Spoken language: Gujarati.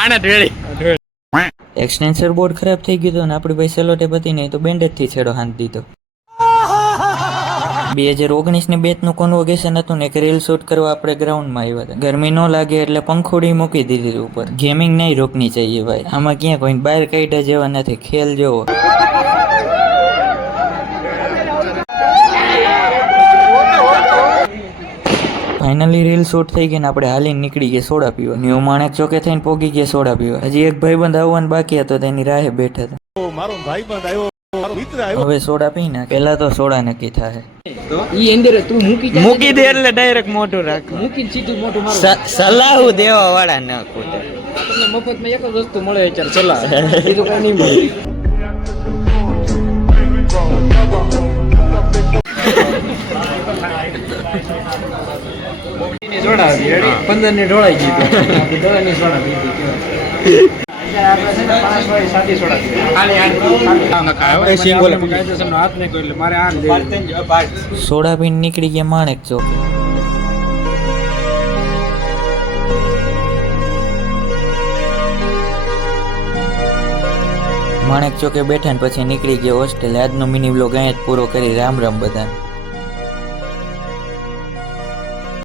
આને ઢેળી એક્સટેન્સર બોર્ડ ખરાબ થઈ ગયું હતું ને આપણી ભાઈ સેલો ટેપ હતી નહીં તો બેન્ડેજ થી છેડો હાંધ દીધો. 2019 ની બેચ નું કોન્વોકેશન હતું ને એક રીલ શૂટ કરવા આપણે ગ્રાઉન્ડમાં આવ્યા હતા. ગરમી ન લાગે એટલે પંખોડી મૂકી દીધી ઉપર. ગેમિંગ નહીં રોકની ચાહીએ ભાઈ. આમાં ક્યાં કોઈ બહાર કાઢ્યા જેવા નથી, ખેલ જેવો. ફાઇનલી રીલ શૂટ થઈ ગઈ ને આપણે હાલીને નીકળી ગયા સોડા પીવા. ન્યુ માણેક ચોકે થઈને પોગી ગયા સોડા પીવા. હજી એક ભાઈબંધ આવવાનું બાકી હતો તેની રાહે બેઠા હતા. મારો ભાઈબંધ આવ્યો, મારો મિત્ર આવ્યો. હવે સોડા પી ના પેલા તો સોડા નક્કી થાય. ઈ અંદર તું મૂકી દે એટલે ડાયરેક્ટ મોટું રાખ. મૂકીને સીધું મોટું મારો સલાહ દેવા વાળા ન ખોટે. તમને મફતમાં એક જ વસ્તુ મળે અત્યારે સલાહ, બીજું કઈ નહીં મળે. સોડા 15 ની ઢોળાઈ ગઈ તો 10 ની સોડા પીધી સોડા પીને નીકળી ગયા માણેક ચોક. માણેક ચોકે બેઠા ને પછી નીકળી ગયા હોસ્ટેલ. આજનો મિની વ્લોગ અહીંયા જ પૂરો કરી. રામ રામ બધાને.